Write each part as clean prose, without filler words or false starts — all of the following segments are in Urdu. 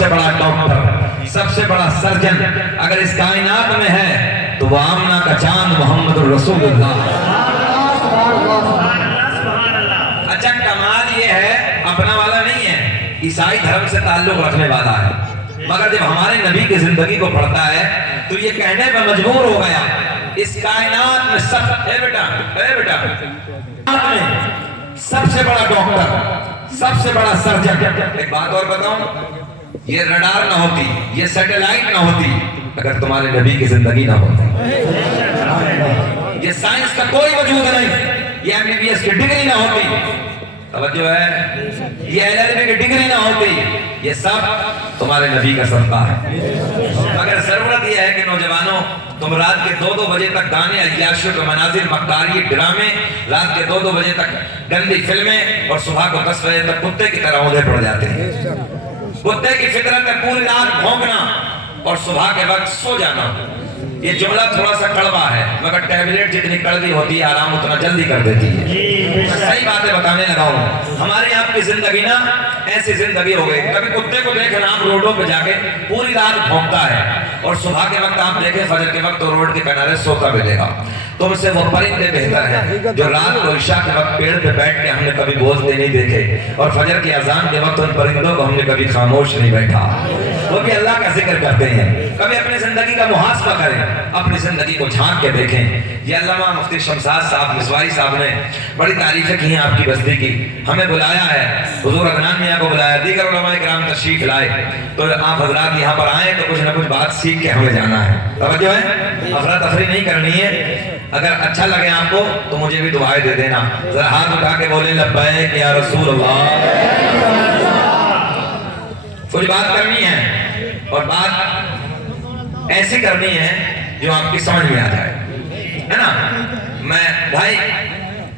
سے بڑا ڈاکٹر، سب سے بڑا سرجن اگر اس کائنات میں ہے تو وہ آمنہ کا چاند محمد الرسول اللہ۔ اچھا کمال یہ ہے اپنا والا نہیں ہے، عیسائی دھرم سے تعلق رکھنے والا ہے، مگر جب ہمارے نبی کی زندگی کو پڑھتا ہے تو یہ کہنے پہ مجبور ہو گیا اس کائنات میں سب سے بڑا ڈاکٹر، سب سے بڑا سرجن۔ ایک بات اور بتاؤں، یہ رڈار نہ ہوتی، یہ سیٹلائٹ نہ ہوتی اگر تمہارے نبی کی زندگی نہ ہوتی، یہ سائنس کا کوئی وجود نہیں، یہ MBBS کی ڈگری نہ ہوتی، توجہ ہے، یہ LLB کی ڈگری نہ ہوتی، یہ سب تمہارے نبی کا صدقہ ہے۔ مگر ضرورت یہ ہے کہ نوجوانوں تم رات کے 2-2 بجے تک گانے، عیاشیوں کے مناظر، مکاری، ڈرامے، رات کے 2-2 بجے تک گندی فلمیں، اور صبح کو 10 بجے تک کتے کی طرح اونھے پڑ جاتے ہیں۔ کتے کی فطرت ہے پوری رات بھونکنا اور صبح کے وقت سو جانا۔ یہ جملہ تھوڑا سا کڑوا ہے مگر ٹیبلیٹ جتنی کڑوی ہوتی ہے آرام اتنا جلدی کر دیتی ہے۔ میں صحیح باتیں بتانے لگا ہوں۔ ہمارے آپ کی زندگی نا ایسی زندگی ہو گئی، کبھی کتے کو دیکھیں آپ روڈوں پہ جا کے پوری رات بھونکتا ہے، اور صبح کے وقت آپ دیکھیں فجر کے وقت تو روڈ کے کنارے سوتا ملے گا۔ تم سے وہ پرندے بہتر ہیں جو رات کو عشاء کے وقت پیڑ پہ بیٹھ کے ہم نے کبھی بولتے نہیں دیکھے، اور فجر کی اذان کے وقت ان پرندوں کو ہم نے کبھی خاموش نہیں بیٹھا، وہ بھی اللہ کا ذکر کرتے ہیں۔ کبھی اپنی زندگی کا محاسبہ کریں، اپنی زندگی کو جھانک کے دیکھیں۔ یہ علامہ مفتی شمساد صاحب مصوائی صاحب نے بڑی تعریفیں کی ہیں آپ کی بستی کی، ہمیں بلایا ہے، حضور عدنان میاں کو بلایا، دیگر علماء کرام تشریف لائے، تو آپ حضرات یہاں پر آئیں تو کچھ نہ کچھ بات سیکھ کے ہمیں جانا ہے، توجہ ہے، افراتفری نہیں کرنی ہے۔ اگر اچھا لگے آپ کو تو مجھے بھی دعائیں دے دینا، ذرا ہاتھ اٹھا کے بولیں لبیک یا رسول اللہ۔ کچھ بات کرنی ہے اور بات ایسی کرنی ہے جو آپ کی سمجھ میں آ جائے، ہے نا۔ میں بھائی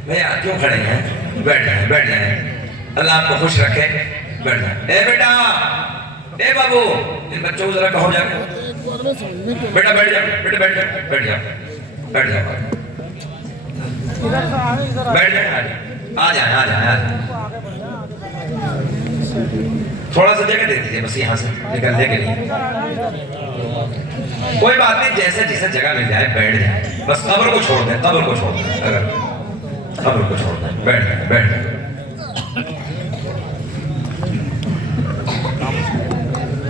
بھیا کیوں کھڑے ہیں، بیٹھ جائیں، اللہ آپ کو خوش رکھے، بیٹھ جائیں۔ اے بیٹا، اے بابو، ان بچوں کو ذرا کہو جا کے بیٹا بیٹھ جاؤ، بیٹا بیٹھ جاؤ، بیٹھ جاؤ، بیٹھ جاؤ، بیٹھ جائیں، آ جائیں، تھوڑا سا جگہ دے دیجیے بس یہاں سے نکلنے کے لیے، کوئی بات نہیں، جیسے جسے جگہ مل جائے بیٹھ جائیں، بس قبر کو چھوڑ دیں، قبر کو چھوڑ دیں، اگر قبر کو چھوڑ دیں، بیٹھ جائیں، بیٹھ جائیں۔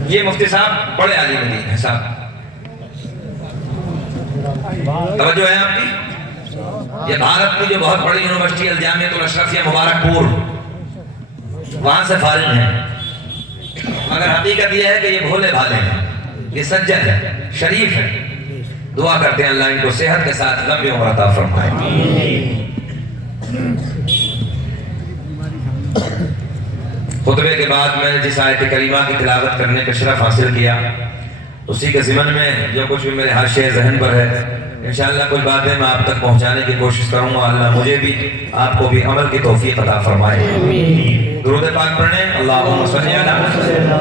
یہ مفتی صاحب بڑے عالم دین ہیں صاحب، توجہ ہے آپ کی۔ یہ بھارت کی جو بہت بڑی یونیورسٹی الجامعۃ الاشرفیہ مبارک پور، وہاں سے فارغ ہیں، مگر حقیقت یہ ہے کہ یہ بھولے بھالے ہیں، یہ سجد ہے، شریف ہے، دعا کرتے ہیں اللہ ان کو صحت کے ساتھ لمبی عمر عطا فرمائے۔ خطبے کے بعد میں نے جس آیت کریمہ کی تلاوت کرنے کا شرف حاصل کیا، اسی کے ضمن میں جو کچھ بھی میرے حاشیہ ذہن پر ہے انشاءاللہ کچھ باتیں میں آپ تک پہنچانے کی کوشش کروں گا، اللہ مجھے بھی آپ کو بھی عمل کی توفیق عطا فرمائے۔ درود پاک پڑھیں، اللہم صلی علی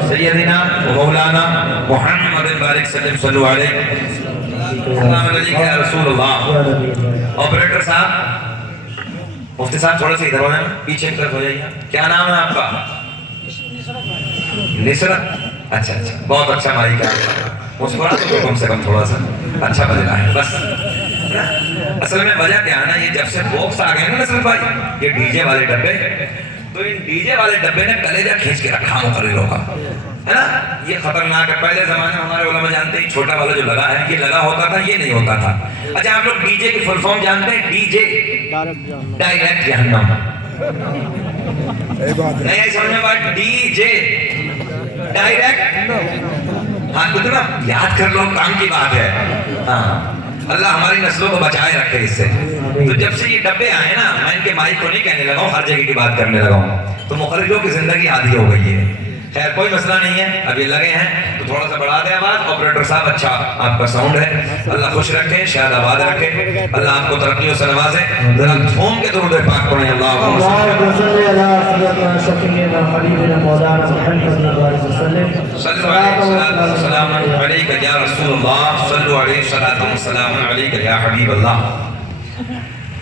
سیدنا و مولانا محمد بارک سلم صلو علیہ السلام علیکم یا رسول اللہ۔ آپریٹر صاحب، مفتی صاحب تھوڑا سا ادھر ہو جائیں، پیچھے کی طرف ہو جائیے، کیا نام ہے آپ کا؟ نصرت، اچھا، بہت اچھا مائک ہے، مسکرا تو کم سے کم تھوڑا سا اچھا بجنا ہے بس۔ اصل میں وجہ کیا ہے نا، یہ جب سے باکس آ گئے نا نصرت بھائی، یہ ڈی جے والے ڈبے، تو ان ڈی جے والے ڈبے نے کلیجہ کھینچ کے رکھا مقرروں کا، ہے نا، یہ خطرناک ہے۔ پہلے زمانے میں ہمارے علماء جانتے ہیں چھوٹا والا جو لگا ہے، یہ لگا ہوتا تھا، یہ نہیں ہوتا تھا۔ اچھا آپ لوگ ڈی جے کی فل فارم جانتے ہیں؟ ڈی جے ڈائریکٹ جہنم، نہیں سمجھنے بات، ڈی جے ڈائریکٹ، ہاں اتنا یاد کر لو، کام کی بات ہے۔ ہاں اللہ ہماری نسلوں کو بچائے رکھے اس سے۔ تو جب سے یہ ڈبے آئے نا، میں ان کے مائک کو نہیں کہنے لگا ہوں، ہر جگہ کی بات کرنے لگا ہوں، تو مقرروں کی زندگی عادی ہو گئی ہے۔ خیر کوئی مسئلہ نہیں ہے، اب یہ لگے ہیں تو تھوڑا سا بڑھا دیں آواز۔ آپریٹر صاحب اچھا آپ کا ساؤنڈ ہے، اللہ خوش رکھے، شاید آباد رکھے، اللہ آپ کو ترقیوں سے نوازے۔ ذرا جھوم کے درود پاک پڑھیں، اللہم صلی السلام علیکم یا رسول اللہ، صلو علیہ السلام علیکم یا حبیب اللہ۔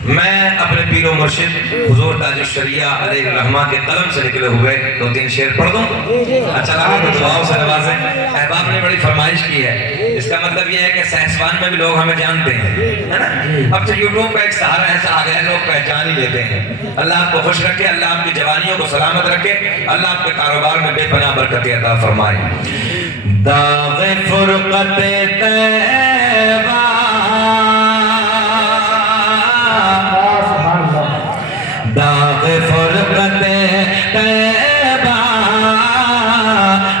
میں اپنے پیر و مرشد حضور تاج الشریعہ علیہ الرحمہ کے قلم سے نکلے ہوئے 2-3 شعر پڑھ دوں؟ اچھا لگا تو دعاؤں سے نوازیں۔ احباب نے بڑی فرمائش کی ہے، اس کا مطلب یہ ہے کہ سہسوان میں بھی لوگ ہمیں جانتے ہیں، ہے نا؟ اب تو یوٹیوب کا ایک سہارا ایسا آ گیا ہے، لوگ پہچان ہی لیتے ہیں۔ اللہ آپ کو خوش رکھے، اللہ آپ کی جوانیوں کو سلامت رکھے، اللہ آپ کے کاروبار میں بے پناہ برکتیں عطا فرمائے۔ داغ فرقت طیبہ داغ فرقت طیبہ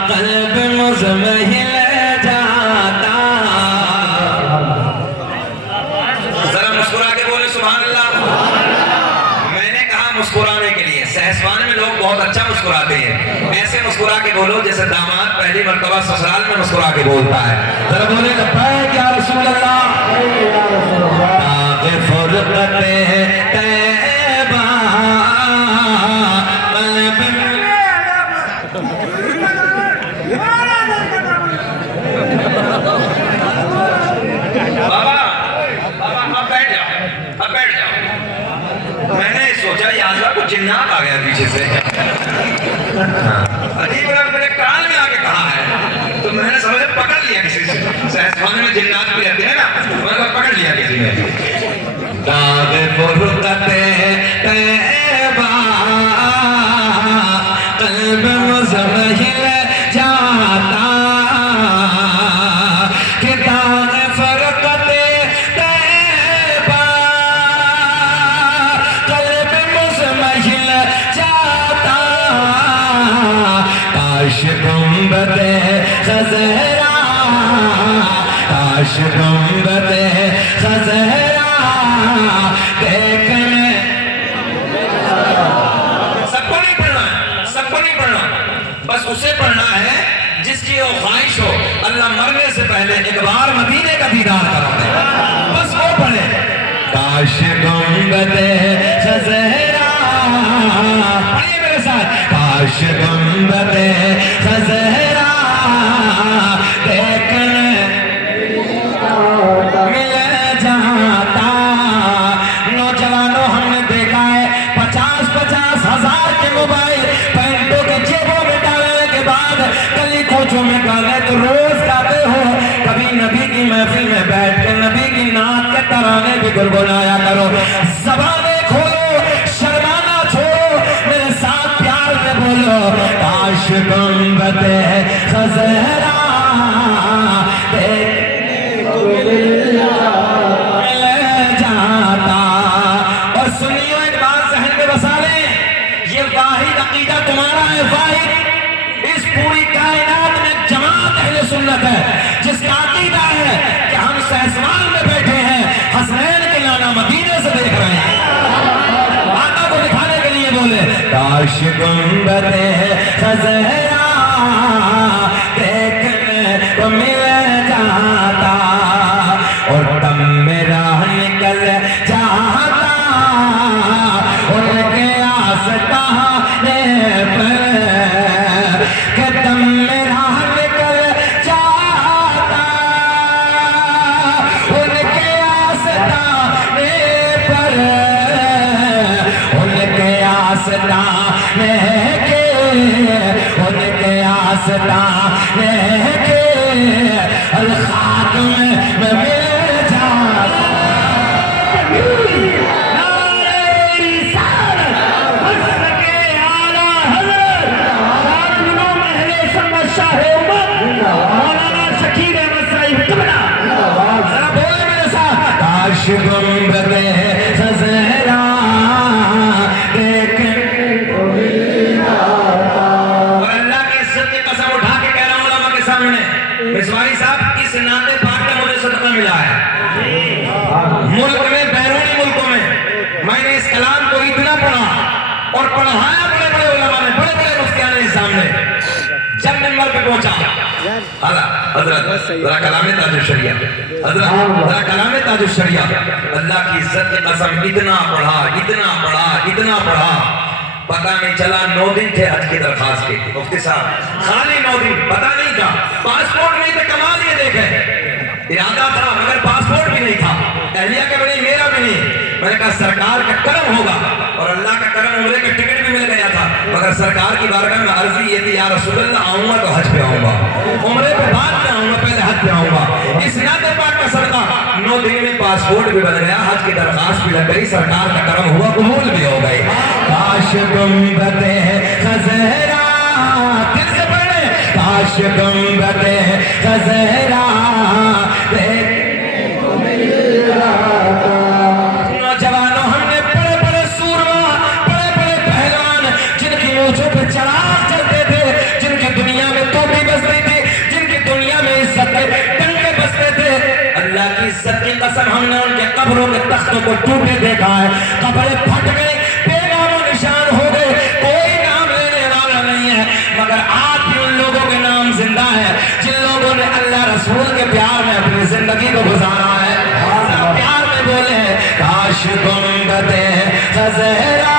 قلب مزمحل جاتا۔ ذرا مسکرا کے بولے سبحان اللہ۔ میں نے کہا مسکرانے کے لیے، سہسوان میں لوگ بہت اچھا مسکراتے ہیں، ایسے مسکرا کے بولو جیسے داماد پہلی مرتبہ سسرال میں مسکرا کے بولتا ہے۔ ذرا بولے لبیک یا رسول اللہ۔ داغ فرقت طیبہ قلب بابا اب بیٹھ جاؤ، اب بیٹھ جاؤ۔ میں نے سوچا یا اللہ کچھ جنات آ گیا پیچھے سے، عجیب لگا، میرے کان میں آ کے کہا ہے تو میں نے سمجھا پکڑ لیا کسی سے، سہسوان میں جنات بھی رہتے ہیں نا، میں نے پکڑ لیا کسی نے۔ داغ فرقت طیبہ قلب مزمحل جاتا، کہ داغ فرقت طیبہ قلب مزمحل جاتا، کاش گنبد خضرا کاش گنبد خضرا دیکھنے۔ سب کو نہیں پڑھنا ہے، سب کو نہیں پڑھنا، بس اسے پڑھنا ہے جس کی وہ خواہش ہو اللہ مرنے سے پہلے ایک بار مدینے کا دیدار کرا دے، بس وہ پڑھے۔ کاش گنبد خضرا، پڑھیے میرے ساتھ، کاش گنبد خضرا دیکھنے مل جاتا۔ نوجوانوں ہم نے دیکھا ہے 50-50 ہزار کے موبائل پینٹوں کے جیبوں میں ڈالنے کے بعد گلی کوچوں میں گانے تو روز گاتے ہو، کبھی نبی کی محفل میں بیٹھ کے نبی کی نعت کے ترانے بھی گنگنایا کرو۔ زبانیں کھولو، شرمانا چھوڑو، میرے ساتھ پیار سے بولو، کاش گنبد خضرا دیکھنے کو مل جاتا۔ اور سنیو ایک بات ذہن میں بسا لیں، یہ واحد عقیدہ تمہارا ہے، واحد اس پوری کائنات میں جماعت اہل سنت ہے جس کا عقیدہ ہے کہ ہم سہسوان میں بیٹھے ہیں، حسنین کے لانا مدینے سے دیکھ رہے ہیں، آقا کو دکھانے کے لیے بولے کاش گنبد خضرا دیکھنے کو مل جاتا، اور دم میرا نکل جاتا ان کے آستانے پر، کہ دم میرا نکل جاتا ان کے آستانے پر، ان کے آستانے کے، ان کے آستانے کے الخاک میں مل جاتا۔ کاش گنبد خضرا دیکھنے کو مل جاتا۔ اور اللہ کی عزت کی قسم اٹھا کے کہہ رہا ہوں علماء کے سامنے، مسواری صاحب اس نعت پاک کا مجھے صدقہ ملا ہے، ملک میں بیرونی ملکوں میں نے اس کلام کو اتنا پڑھا اور پڑھایا بڑے بڑے علماء نے، بڑے بڑے مفتیان نے سامنے، جب منبر پہ پہنچا حضرت ذرا کلام تاج الشریعہ، حضرت ذرا کلام تاج الشریعہ، اللہ کی عزت کی قسم اتنا پڑھا اتنا پڑھا اتنا پڑھا، پتہ نہیں چلا 9 دن تھے حج کی درخواست کے، مفتی صاحب خالی 9 دن، پتہ نہیں تھا، پاسپورٹ نہیں تھا، کمال یہ دیکھیں، ارادہ تھا مگر پاسپورٹ بھی نہیں تھا، اہلیہ کے بڑی میرا بھی نہیں، میں نے کہا سرکار کا کرم ہوگا، اور اللہ کا کرم عمرے کا ٹکٹ بھی مل گیا تھا، مگر سرکار کی بارگاہ میں عرضی یہ تھی یا رسول اللہ آؤں گا تو حج پہ آؤں گا، عمرے پہ بعد میں آؤں گا، پہلے حج پہ آؤں گا۔ اس نعت پاک کا صدقہ 9 دن میں پاسپورٹ بھی بن گیا، حج کی درخواست بھی لگ گئی، سرکار کا کرم ہوا، قبول بھی ہو گئی۔ کاش گنبد خضرا، دل سے پڑھیں، کاش گنبد خضرا دیکھنے کو مل جاتا۔ نوجوانوں ہم نے بڑے بڑے سورما، بڑے بڑے پہلوان، جن کی مونچھوں پہ چراغ چلتے تھے، جن کی دنیا میں توپی بجتی تھی، جن کی دنیا میں عزت کے ڈنڈے بجتے تھے، اللہ کی عزت کی قسم ہم نے ان کے قبروں کے تختوں کو ٹوٹے دیکھا ہے، قبریں پھٹ گئی، بے نام و نشان ہو گئے، کوئی نام لینے والا نہیں ہے، مگر آج بھی ان لوگوں کے نام زندہ ہے جن لوگوں نے اللہ رسول کے پیار میں اپنی زندگی کو گزارا ہے۔ پیار میں بولے کاش گنبد خضرا،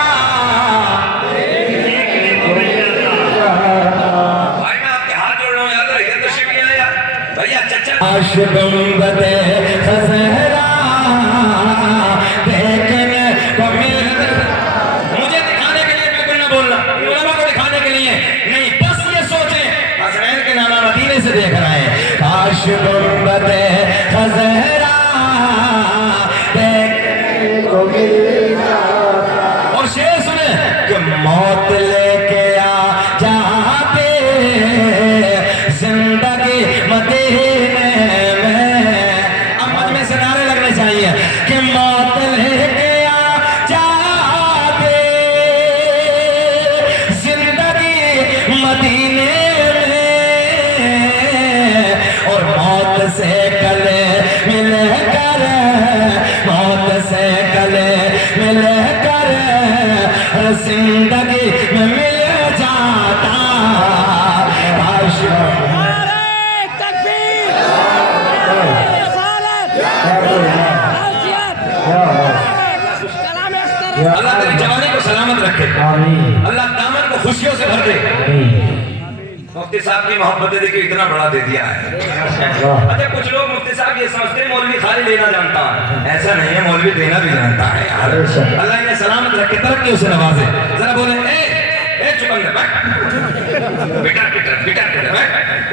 بھائی میں آپ کے ہاتھ جوڑ رہا ہوں، یاد رہیے تشریف لے آیا بھائی، اچھا کاش گنبد خضرا دیکھنے کو مل، مجھے دکھانے کے لیے بالکل نہ بولنا، علماء کو دکھانے کے لیے نہیں، بس یہ سوچیں حسنین کے نانا مدینے سے دیکھ رہے ہیں، کاش گنبد خضرا دیکھنے کو مل جاتا۔ اور شعر سنیں کہ موت لے کے آ جاتے زندگی مدینے میں، اب مجمع سے نعرے لگنے چاہیے کہ موت لے کے آ جاتے زندگی مدینے میں، اور موت سے گلے مل کر، موت سے گلے مل کر زندگی میں مل جاتا۔ کاش اللہ تیری جوانی کو سلامت رکھے، اللہ دامن کو خوشیوں سے بھر دے۔ مفتی صاحب کی محبت دیکھیں اتنا بڑا دے دیا ہے۔ اچھا کچھ لوگ مفتی صاحب یہ سمجھتے ہیں مولوی خالی لینا جانتا ہے، ایسا نہیں ہے، مولوی دینا بھی جانتا ہے یار۔ اللہ انہیں سلامت رکھے، ترقی اسے نوازے۔ ذرا بولیں اے چپنگے بیٹا بیٹا بیٹا،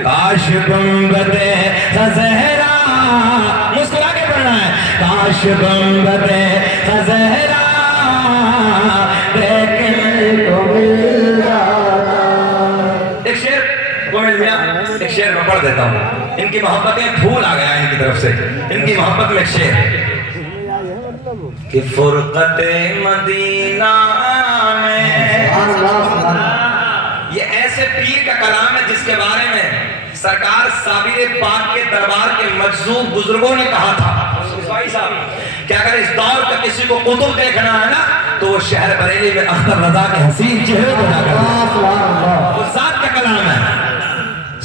کاش گنبد خضرا، مسکرا کے پڑھنا ہے، کاش گنبد خضرا دیکھنے کو مل جاتا۔ ایک شعر کو مل گیا، ایک شعر میں پڑھ دیتا ہوں، ان کی محبتیں پھول آ گیا ان کی طرف سے، ان کی محبت میں ایک شعر کہ فرقت مدینہ میں، یہ ایسے پیر کا کلام ہے جس کے بارے میں سرکار صابر پاک کے دربار کے مجذوب بزرگوں نے کہا تھا کہ اگر اس دور کا کسی کو قطب دیکھنا ہے نا تو وہ شہر بریلی میں اختر رضا کے حسین چہرے کو جا کر، وہ ذات کا کلام ہے۔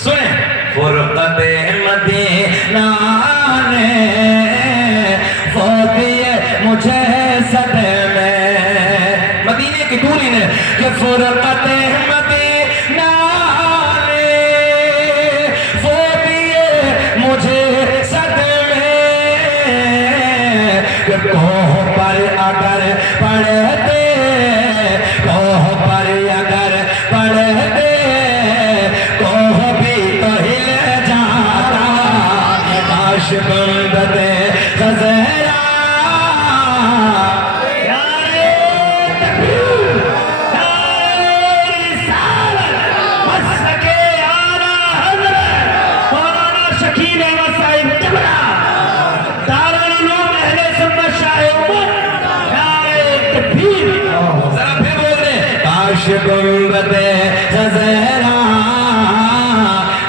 سنیں فرقت مدینہ نے وہ دیے مجھے صدمے، مدینے کی دوری نے، کہ فرقت مدینہ نے وہ دیے مجھے صدمے، کہ کوہ پر اگر پڑھتے، کوہ پر اگر پڑھتے کوہ بھی تو ہل جاتا، کاش گنبد خضرا گنبد خضرا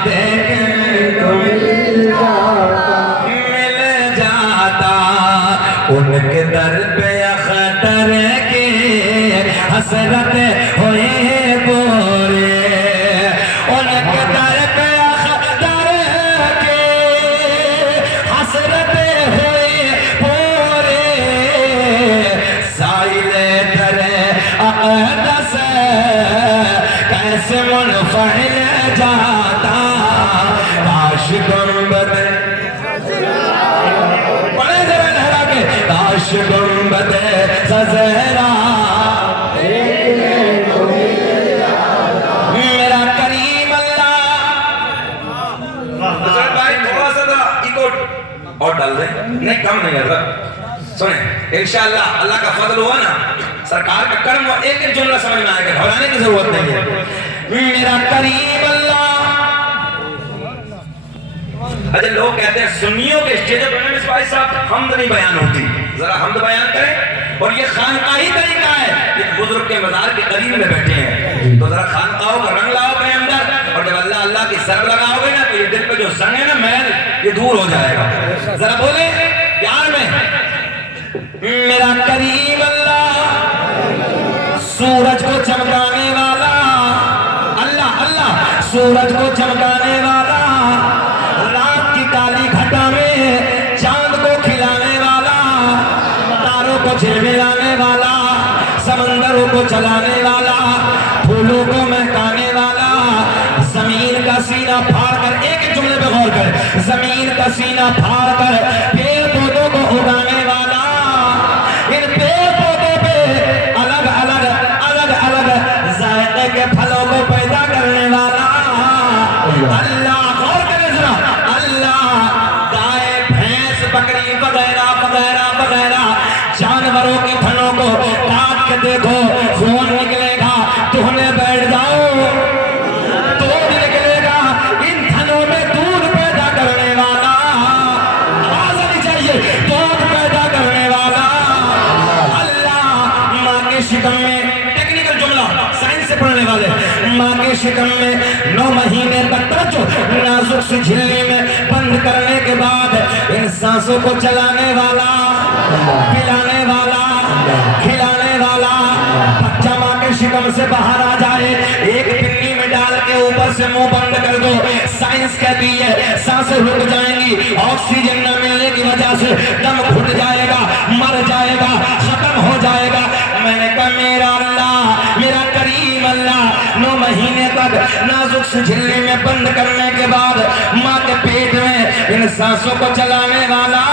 دیکھنے کو مل جاتا، ان کے در پہ اختر کے حسرت ہوئے بورے، ان کے در پہ اختر کے حسرت ہوئے بورے، سائل در اقدس کیسے منفعل جاتا، کاش گنبد، بڑے ذرا لہرا کے، کاش گنبد زہرا میرا کریم اللہ. حضرت بھائی تھوڑا سا تھا ایکو اور ڈال دیں, نہیں کم نہیں حضرت. سنیں انشاءاللہ اللہ کا فضل ہوا نا, سرکار کا کرم ہوا, ایک ایک جملہ سمجھ میں آئے گا, گھبرانے کی ضرورت نہیں ہے. میرا کریم اللہ. اچھا لوگ کہتے ہیں سنیوں کے اسٹیج پر مس بھائی صاحب حمد نہیں بیان ہوتی, ذرا حمد بیان کریں. اور یہ خانقاہی طریقہ ہے, یہ بزرگ کے مزار کے قریب میں بیٹھے ہیں, تو ذرا خانقاہوں کا رنگ لاؤ اپنے اندر, اور جب اللہ اللہ کی سر لگاؤ گے نا تو یہ دل پہ جو زنگ ہے نا میل, یہ دور ہو جائے گا. ذرا بولیں پیار میں. میرا کریم اللہ سورج کو چمکانے والا, اللہ اللہ سورج کو چمکانے والا, رات کی کالی گھٹا میں چاند کو کھلانے والا, تاروں کو جھلملانے والا, سمندروں کو چلانے والا, پھولوں کو مہکانے والا, زمین کا سینہ پھاڑ کر, ایک ایک جملے پہ غور کر, زمین کا سینہ پھاڑ کر پیڑ پودوں کو اگانے والا, ان پیڑ پودوں پہ الگ الگ الگ الگ ذائقے کے پھلوں کو پیدا کرنے والا اللہ. غور کریں ذرا, اللہ گائے بھینس بکری وغیرہ وغیرہ وغیرہ جانوروں کے تھنوں کو کاٹ کے دیکھو خون نکلے گا, دھونے بیٹھ جاؤ دودھ نکلے گا. ان تھنوں میں دودھ پیدا کرنے والا, آواز آنی چاہیے, دودھ پیدا کرنے والا اللہ. ماں کے شکم میں, ٹیکنیکل جملہ سائنس سے پڑھنے والے, ماں کے شکم میں 9 مہینے تک نازک سی جھلی میں بند کرنے کے بعد ان سانسوں کو چلانے والا, پلانے والا, کھلانے والا. بچہ ماں کے شکم سے باہر آ جائے, ایک پنی میں ڈال کے اوپر سے منہ بند کر دو, سائنس کہتی ہے سانسیں رک جائیں گی, آکسیجن نہ ملنے کی وجہ سے دم گھٹ جائے گا, مر جائے گا, ختم ہو جائے گا. میں نے کہا میرا اللہ, میرا کریم اللہ 9 مہینے تک نازک سی جھلی میں بند کرنے کے بعد ماں کے پیٹ میں ان سانسوں کو چلانے والا,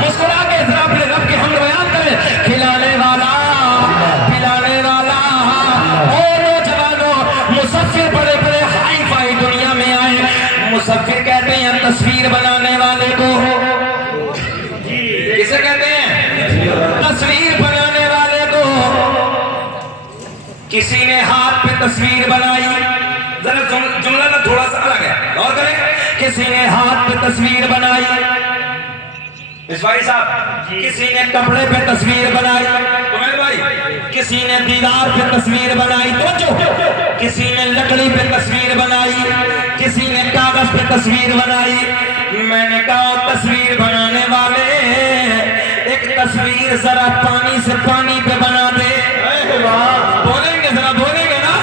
مسکرا کے ذرا اپنے رب کی حمد بیان کرے, کھلانے والا, پلانے والا. اور نوجوانوں, مصفر بڑے بڑے ہائی فائی دنیا میں آئے, مصفر کہتے ہیں تصویر بنانے والے کو, کسے کہتے ہیں تصویر بنانے والے کو. کسی نے ہاتھ پہ تصویر بنائی, ذرا جملہ نا تھوڑا سا الگ ہے, اور کریں. کسی نے ہاتھ پہ تصویر بنائی, اس بھائی صاحب کسی نے کپڑے پہ تصویر بنائی, تمہیں بھائی کسی نے دیوار پہ تصویر بنائی, توجہ, کسی نے لکڑی پہ تصویر بنائی, کسی نے کاغذ پہ تصویر بنائی. میں نے کہا تصویر بنانے والے ایک تصویر ذرا پانی سے پانی پہ بنا دے. بولیں گے, ذرا بولیں گے نا,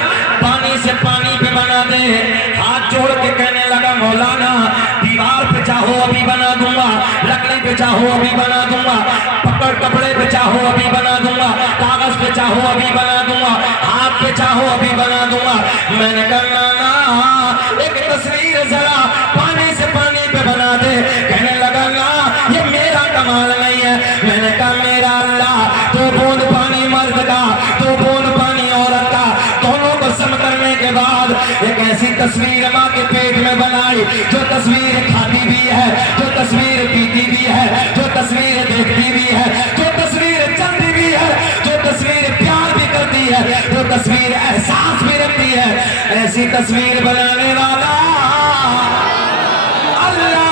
پانی سے پانی پہ بنا دے. ہاتھ جوڑ کے کہنے لگا مولانا دیوار پہ چاہو ابھی بنا دوں گا, لکڑی پہ چاہو ابھی بنا دوں گا, پکڑ کپڑے پہ چاہو ابھی بنا دوں گا, کاغذ پہ چاہو ابھی بنا دوں گا, ہاتھ پہ چاہو ابھی بنا دوں گا. میں نے کہا نا ایک تصویر ذرا پانی سے پانی پہ بنا دے. کہنے لگا نا یہ میرا کمال نہیں ہے. میں نے کہا میرا اللہ, تو بوند پانی مرد کا, تو بوند پانی عورت کا, دونوں کو سم کرنے کے بعد ایک ایسی تصویر ماں کے پیٹ میں بنائی جو تصویر کھاتی بھی ہے, جو تصویر پیتی بھی ہے, جو تصویر دیکھتی بھی ہے, جو تصویر چلتی بھی ہے, جو تصویر پیار بھی کرتی ہے, جو تصویر احساس بھی رکھتی ہے. ایسی تصویر بنانے والا اللہ.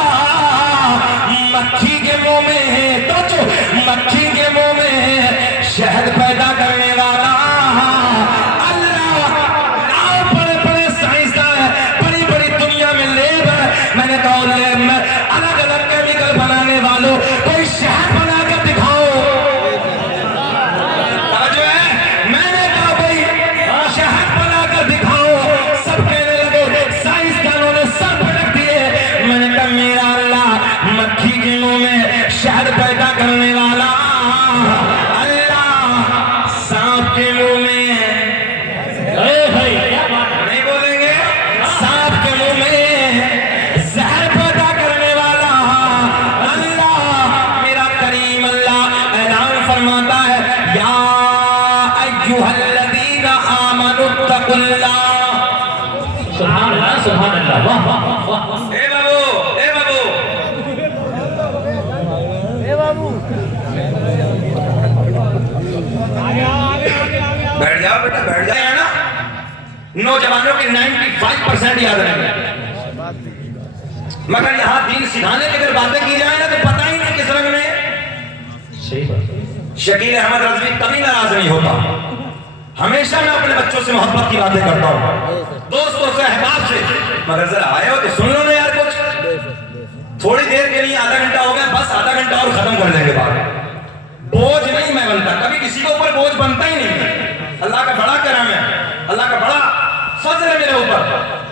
مکھی کے منہ میں ہے, تو مکھی کے منہ میں ہے شہد پیدا کرنے والا اللہ. بڑے بڑے سائنسدان ہیں, بڑی بڑی دنیا میں لیب ہے. میں نے کہا لیب میں الگ الگ کیمیکل بنانے والوں کوئی شہد بنا کر دکھاؤ. جو ہے میں نے کہا بھائی شہد بنا کر دکھاؤ. سب کہنے لگے سائنس اے بابو اے بابو اے بابو بیٹھ جاؤ بیٹا بیٹھ جائے نا. نوجوانوں کے 95% یاد رہیں گے, مگر یہاں دین سکھانے کی اگر باتیں کی جائیں نا تو پتہ ہی نہیں کس رنگ میں. شکیل احمد رضوی کبھی ناراض نہیں ہوتا, ہمیشہ میں اپنے بچوں سے محبت کی باتیں کرتا ہوں, دوستوں سے, احباب سے, مگر ذرا آئے ہو تو سن لو نا یار کچھ. تھوڑی دیر کے لیے آدھا گھنٹہ ہو گیا, بس آدھا گھنٹہ اور ختم کر دیں گے بات. بوجھ نہیں میں بنتا, کبھی کسی کے اوپر بوجھ بنتا ہی نہیں. اللہ کا بڑا کرم ہے, اللہ کا بڑا فضل ہے میرے اوپر.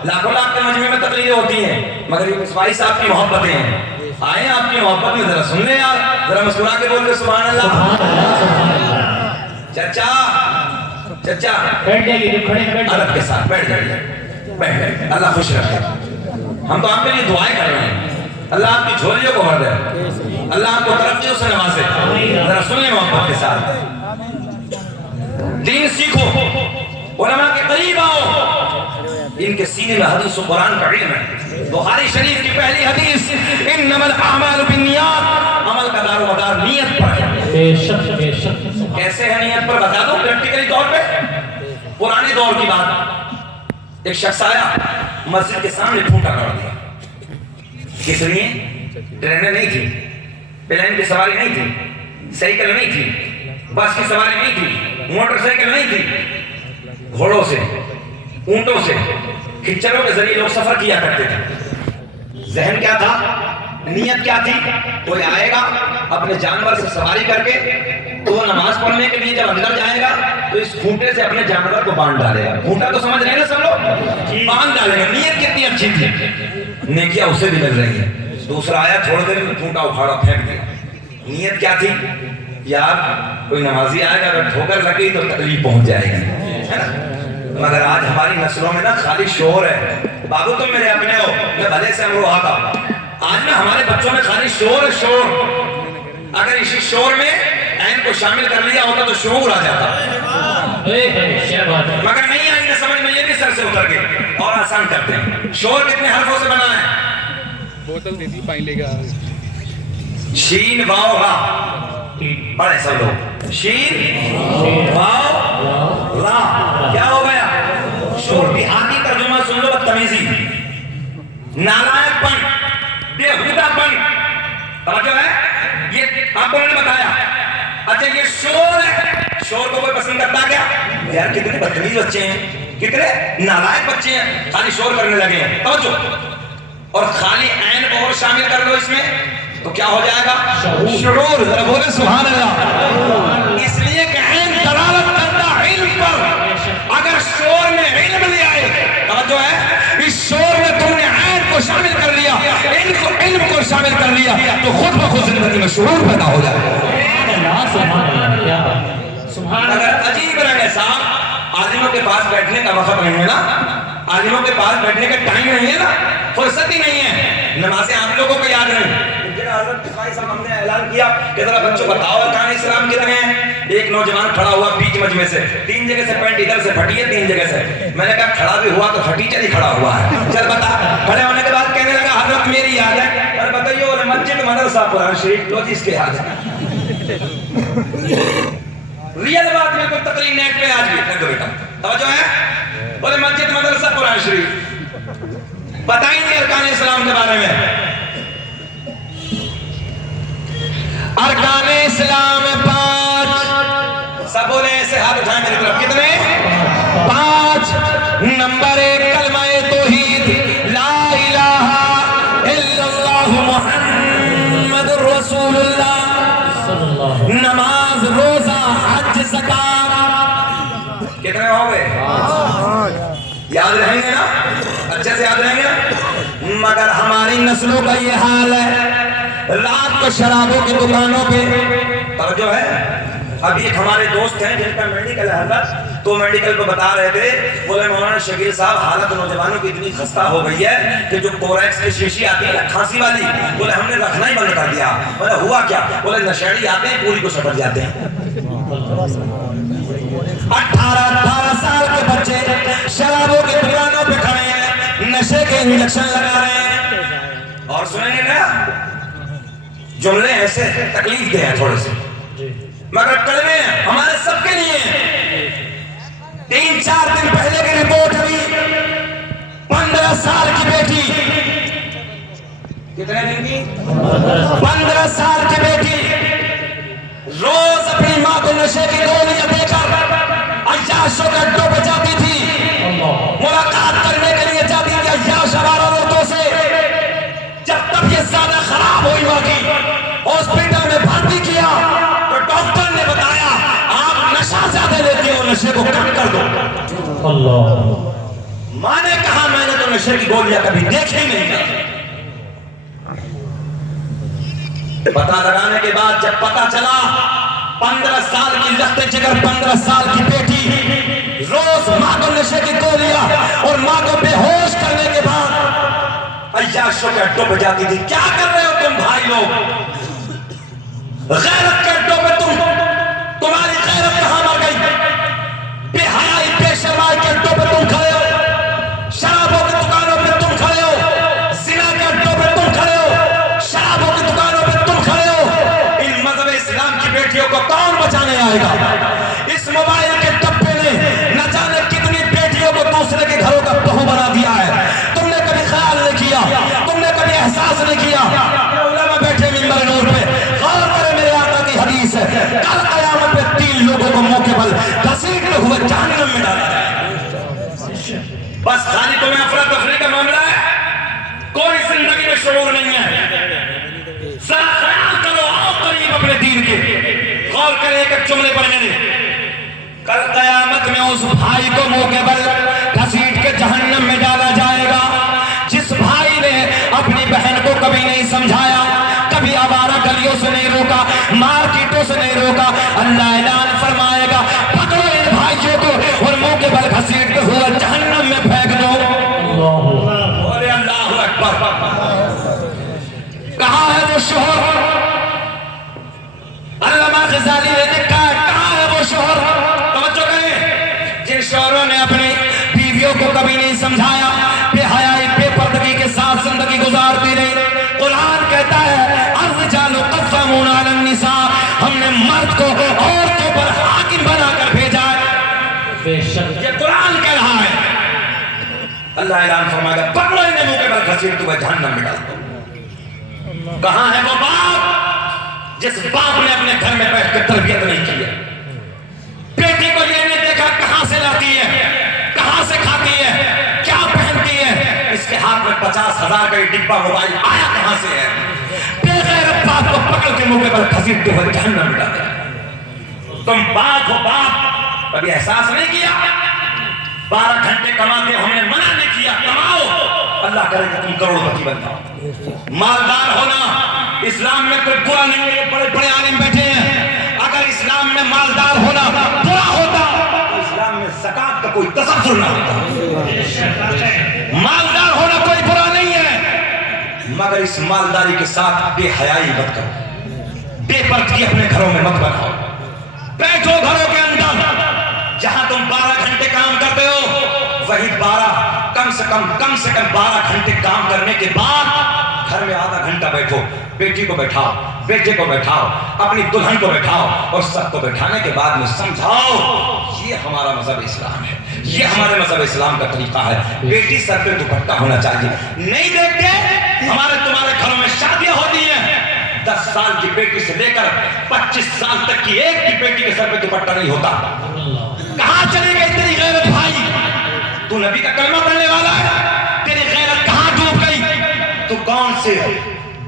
لاکھوں لاکھ کے مجمع میں تقریریں ہوتی ہیں, مگر یہ مصباحی صاحب کی محبتیں ہیں. آئیں آپ کی محبت میں ذرا سن لیں یار, ذرا مسکرا کے بول دے سبحان اللہ. چچا چچا ادب کے ساتھ بیٹھ جائیے, بیٹھ جائیے, اللہ خوش رکھے. ہم تو آپ کے لیے دعائیں کر رہے ہیں, اللہ آپ کی جھولیوں کو بھر دے, اللہ آپ کو ترقیوں سے نوازے. ذرا سن لیں محبت کے ساتھ. دین سیکھو, علماء کے قریب آؤ, ان کے سینے میں حدیث و قرآن کا علم ہے. بخاری شریف کی پہلی حدیث انما الاعمال بالنیات, عمل کا دار و مدار نیت پر ہے. بے شک بے شک. کیسے ہے نیت پر بتا دو پریکٹیکلی طور پہ. پرانے دور کی بات, ایک شخص آیا مسجد کے سامنے پھوٹا کر دیا. کس لیے؟ ٹرینیں نہیں تھی, پلین کی سواری نہیں تھی, سائیکل نہیں تھی, بس کی سواری نہیں تھی, موٹر سائیکل نہیں تھی, گھوڑوں سے, اونٹوں سے, کھچروں کے ذریعے لوگ سفر کیا کرتے تھے. ذہن کیا تھا, نیت کیا تھی؟ کوئی آئے گا اپنے جانور سے سواری کر کے, تو وہ نماز پڑھنے کے لیے جب اندر جائے گا تو اس کھونٹے سے اپنے جانور کو باندھ ڈالے گا. کھونٹا تو سمجھ رہے ہیں نا سب لوگ, باندھ ڈالے گا. نیت کتنی اچھی تھی, نیکیاں اسے بھی مل رہی ہیں. دوسرا آیا, تھوڑی دیر میں کھونٹا اکھاڑا پھینک دیا. نیت کیا تھی یار, کوئی نمازی آئے گا اگر ٹھوکر لگی تو تکلیف پہنچ جائے گی, ہے نا. مگر آج ہماری نسلوں میں نا خالی شور ہے. بابو تم میرے اپنے ہو, میں بھلے سے امروہا تھا. آج نا ہمارے بچوں میں خالی شور ہے, شور. اگر اسی شور میں عین کو شامل کر لیا ہوتا تو شعور آ جاتا, مگر نہیں آئی نہ سمجھ میں, یہ بھی سر سے اتر گئے اور آسان کرتے ہیں. شور کتنے حرفوں سے بنا ہے؟ بوتل دیتی پانی لے گا. شین واو را, پڑھے سب لوگ. شین واو را, کیا ہو گیا؟ شور. دیہاتی ترجمہ سن لو, بدتمیزی, نالائق پن, بےہودہ پن. توجہ ہے, یہ آپ کو نے بتایا. اچھا یہ شور ہے, شور کو کوئی پسند کرتا کیا یار؟ کتنے بدتمیز بچے ہیں, کتنے نالائق بچے ہیں, خالی شور کرنے لگے ہیں. توجہ, اور خالی عین کو اور شامل کر لو اس میں تو کیا ہو جائے گا؟ شعور. ذرا بولے سبحان اللہ. اس لیے کہ عین دلالت کرتا علم پر, اگر شور میں علم لے آئے, توجہ ہے, اس شور میں تم نے عین کو شامل کر لیا, علم کو شامل کر لیا, تو خود بخود زندگی میں شعور پیدا ہو جائے. اگر عجیب رنگ صاحب, عالموں کے پاس بیٹھنے کا وقت نہیں ہے نا, عالموں کے پاس بیٹھنے کا ٹائم نہیں ہے نا, فرصت ہی نہیں ہے. نمازیں آپ لوگوں کو یاد نہیں. حضرت بخاری صاحب ہم نے اعلان کیا کہ ذرا بچوں بتاؤ ارکان اسلام کتنے ہیں. ایک نوجوان کھڑا ہوا بیچ مجمع سے, 3 جگہ سے پینٹ ادھر سے پھٹی ہے, 3 جگہ سے. میں نے کہا کھڑا بھی ہوا تو پھٹی چلی کھڑا ہوا ہے, چل بتا. کھڑے ہونے کے بعد کہنے لگا حضرت میری یاد ہے. اور بتائیے وہ مسجد مدرسہ قرآن شریف لو جی, اس کے یاد ہے. ریئل بات میں کوئی تقریر نیٹ پہ آج بھی دیکھو بیٹا, توجہ ہے, بولے مسجد مدرسہ قرآن شریف. پتہ ہی نہیں ارکان اسلام کے بارے میں. ارکان اسلام 5, سب بولے ایسے ہاتھ اٹھائیں میری طرف. کتنے؟ 5. نمبر 1 کلمہ توحید, لا الہ الا اللہ محمد رسول اللہ. نماز, روزہ, حج, زکات. کتنے ہو گئے؟ یاد رہیں گے نا, اچھے سے یاد رہیں گے نا. مگر ہماری نسلوں کا یہ حال ہے, رات کو شرابوں کی دکانوں پہ. توجہ ہے, ابھی ایک ہمارے دوست ہیں جن کا میڈیکل ہے حضرت, تو میڈیکل کو بتا رہے تھے, بولے مولانا شکیل صاحب حالت نوجوانوں کی اتنی خستہ ہو گئی ہے کہ جو کوریکس کی شیشی آتی ہے کھانسی والی, بولے ہم نے رکھنا ہی بند کر دیا. بولے ہوا کیا؟ بولے نشیڑی آتے ہیں پوری کو سفر جاتے ہیں. 18 سال کے بچے شرابوں کی دکانوں پہ کھڑے ہیں, نشے کے انجیکشن لگا رہے ہیں. سنیں گے نا جملے ایسے تکلیف دے ہیں تھوڑے سے، مگر کلمے ہمارے سب کے لیے ہیں۔ 3-4 دن پہلے کی رپورٹ ہوئی، 15 سال کی بیٹی، کتنے دن کی؟ 15 سال کی بیٹی روز اپنی ماں کو نشے کی گولیاں دے کر عیاشوں کے اڈوں پہ جاتی تھی، ملاقات کرنے کے لیے جاتی تھی عیاش آوارہ لڑکوں سے۔ جب طبیعت زیادہ خراب ہوئی ماں کی، ہاسپٹل میں بھرتی کیا تو ڈاکٹر نے بتایا آپ نشہ زیادہ لیتے ہو، نشے کو کم کر دو۔ ماں نے کہا میں نے تو نشے کی گولیاں کبھی دیکھی نہیں۔ پتہ لگانے کے بعد جب پتہ چلا 15 سال کی لخت جگر 15 سال کی بیٹی روز ماں کو نشے کی گولیاں اور ماں کو بے ہوش کرنے کے بعد عیاشوں کے اڈوں پہ جاتی تھی۔ کیا کر رہے ہو تم بھائی لوگ؟ غیرت کے اڈوں پہ تمہاری غیرت کہاں مر گئی؟ بے حیائی بے شرمائی کے اڈوں پہ تم کھڑے ہو، شرابوں کی دکانوں پہ تم کھڑے ہو، زنا کے اڈوں پہ تم کھڑے ہو، شرابوں کی دکانوں پہ تم کھڑے ہو۔ ان مذہب اسلام کی بیٹیوں کو کون بچانے آئے گا؟ اس موبائل کے ٹپے نے نہ جانے کتنی بیٹیوں کو دوسرے کے گھروں کا بہو بنا دیا ہے۔ تم نے کبھی خیال نہیں کیا، تم نے کبھی احساس نہیں کیا۔ علماء بیٹھے منبر نور پہ، غور کرے میرے آقا کی حدیث ہے، کل قیامت میں 3 لوگوں کو موقع پر گھسیٹتے ہوئے جہنم میں ڈالا جائے گا۔ بس خالی تمہیں افراتفری کا معاملہ ہے، کوئی زندگی میں شعور نہیں ہے۔ ذرا خیال کرو، آؤ قریب اپنے دین کے، غور کرے ایک جملے پڑھنے دیں۔ کل قیامت میں اس بھائی کو موقع پر گھسیٹ کے جہنم میں ڈالا جائے گا جس بھائی نے اپنی بہن کو کبھی نہیں سمجھایا، کبھی آوارہ گلیوں سے نہیں روکا، مارکیٹوں سے نہیں روکا۔ اللہ اعلان فرمائے گا پکڑو ان بھائیوں کو اور موقع پر گھسیٹتے ہوئے جہنم میں پھینک دو۔ بولے اللہ اکبر۔ کہاں ہے وہ شوہر؟ علامہ غزالی نے لکھا ہے کہاں ہے وہ شوہر؟ توجہ کریں، جن شوہروں نے اپنی بیویوں کو کبھی نہیں سمجھایا، بے حیائی بے پردگی کے ساتھ زندگی گزارتی نہیں۔ قرآن کہتا ہے الرجال قوامون علی النساء، ہم نے مرد کو عورتوں پر حاکم بنا کر بھیجا ہے۔ یہ قرآن کہہ رہا ہے۔ اللہ اعلان فرمائے گا پکڑو انہیں موقع پر گھسیٹتے ہوئے جہنم میں ڈال دو۔ کہاں ہے وہ باپ جس باپ نے اپنے گھر میں بیٹھ کر تربیت نہیں کی ہے؟ بیٹی کو یہ نہیں دیکھا کہاں سے لاتی ہے، کہاں سے کھاتی ہے، کیا پہنتی ہے، اس کے ہاتھ میں 50,000 کا یہ ڈبہ موبائل آیا کہاں سے ہے؟ بے غیرت باپ کو پکڑ کے موقع پر گھسیٹتے ہوئے جہنم میں ڈال دیا۔ تم باپ ہو، باپ کبھی احساس نہیں کیا؟ 12 گھنٹے کماتے ہو، ہم نے منع نہیں کیا کماؤ، اللہ کرے کہ تم کروڑ پتی بن جاؤ۔ مالدار ہونا اسلام میں کوئی برا نہیں ہے، بڑے بڑے عالم بیٹھے ہیں، اگر اسلام میں مالدار ہونا برا ہوتا تو اسلام میں زکات کا کوئی تصور نہ ہوتا۔ مالدار ہونا کوئی برا نہیں ہے، مگر اس مالداری کے ساتھ بے حیائی مت کرو، بے پردگی اپنے گھروں میں مت بناؤ۔ بیٹھو گھروں کے اندر جہاں تم 12 گھنٹے کام کرتے ہو، وہی 12 کم سے کم 12 گھنٹے کام کرنے کے بعد گھر میں آدھا گھنٹہ بیٹھو، بیٹی کو بیٹھاؤ، بیٹے کو بیٹھاؤ، اپنی دلہن کو بیٹھاؤ اور سب کو بیٹھانے کے بعد میں سمجھاؤ یہ ہمارا مذہب اسلام ہے، یہ ہمارے مذہب اسلام کا طریقہ ہے۔ بیٹی سر پہ دوپٹہ ہونا چاہیے۔ نہیں دیکھتے تمہارے گھروں میں شادیاں ہوتی ہیں، 10 سال کی بیٹی سے لے کر 25 سال تک کی ایک کی بیٹی کے سر پہ دوپٹہ نہیں ہوتا۔ کہاں چلی گئی تیری غیرت بھائی؟ تو نبی کا کلمہ پڑھنے والا ہے، تیری غیرت کہاں ڈوب گئی؟ تو کون سے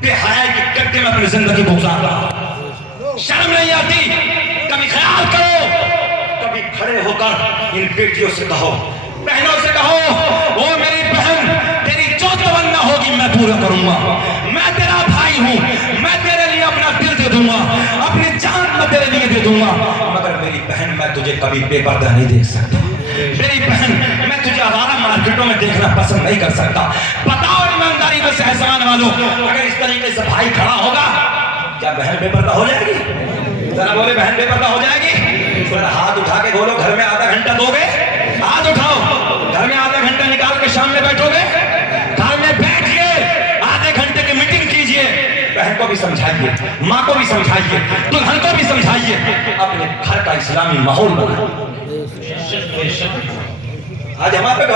بے حیائی کے گڈھے میں اپنی زندگی گزار رہا؟ شرم نہیں آتی؟ کبھی خیال کرو، کبھی کھڑے ہو کر ان بیٹیوں سے کہو، بہنوں سے کہو او میری بہن تیری جو تمنا ہوگی میں پورا کروں گا، میں تیرا بھائی ہوں، میں تیرے لیے اپنا دل دے دوں گا، اپنی جان میں تیرے لیے دے دوں گا، مگر میری بہن میں تجھے کبھی بے پردہ نہیں دیکھ سکتا، میری بہن میں تجھے آوارہ مارکیٹوں میں دیکھنا پسند نہیں کر سکتا۔ بتاؤ ایمانداری میں سے احسان والوں، اگر اس طریقے سے بھائی کھڑا ہوگا کیا بہن بے پردہ ہو جائے گی؟ ذرا بولے بہن بے پردہ ہو جائے گی؟ ذرا ہاتھ اٹھا کے بولو گھر میں آدھا گھنٹہ دو گے؟ ہاتھ اٹھاؤ، گھر میں آدھا گھنٹہ نکال کے شام میں بیٹھو گے؟ گھر میں بیٹھ کے آدھے گھنٹے کی میٹنگ بہن کو بھی سمجھائیے، ماں کو بھی سمجھائیے، دلہن کو بھی سمجھائیے، اپنے گھر کا اسلامی ماحول بنائیے۔ آج ہمارے گھر